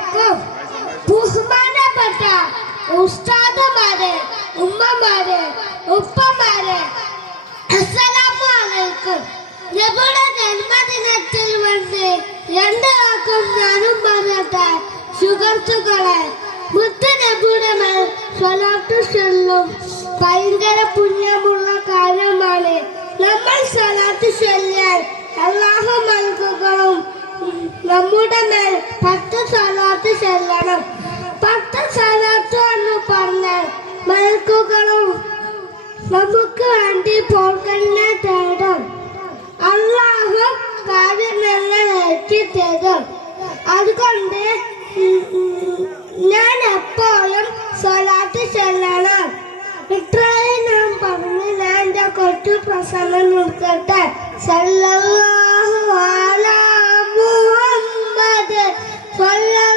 അലൈക്കും ബഹുമാനപ്പെട്ട ഉസ്താദമാരെ ഉമ്മമാരെ ഉപ്പമാരെ. അസ്സലാമു അലൈക്കും നമ്മുടെ ജന്മദിനത്തിൽ വന്ന് രണ്ട് വാക്കും ഞാനും പറയട്ടെ സുഹൃത്തുക്കളെ മുത്ത് നബിയുടെ മേൽ സ്വലാത്തു ചൊല്ലും. ഭയങ്കര പുണ്യമുള്ള കാര്യമാണ്. നമ്മൾ സ്വലാത്ത് ചൊല്ലിയാൽ അള്ളാഹു നൽകുകയും നമ്മുടെ മേൽ മലക്കുകളും നമുക്ക് വേണ്ടി പോകന്നെ തേടും. അള്ളാഹു കാര്യങ്ങളിലേക്ക് തരും. അതുകൊണ്ട് ഞാൻ എപ്പോഴും സ്വലാത്ത് ചെല്ലണം. ഇത്രയും ഞാൻ പറഞ്ഞു ഞാൻ എന്റെ കൊച്ചു പ്രസംഗം നിർത്തട്ടെ സല്ലാഹു അലാ മുഹമ്മദ് സല്ലാ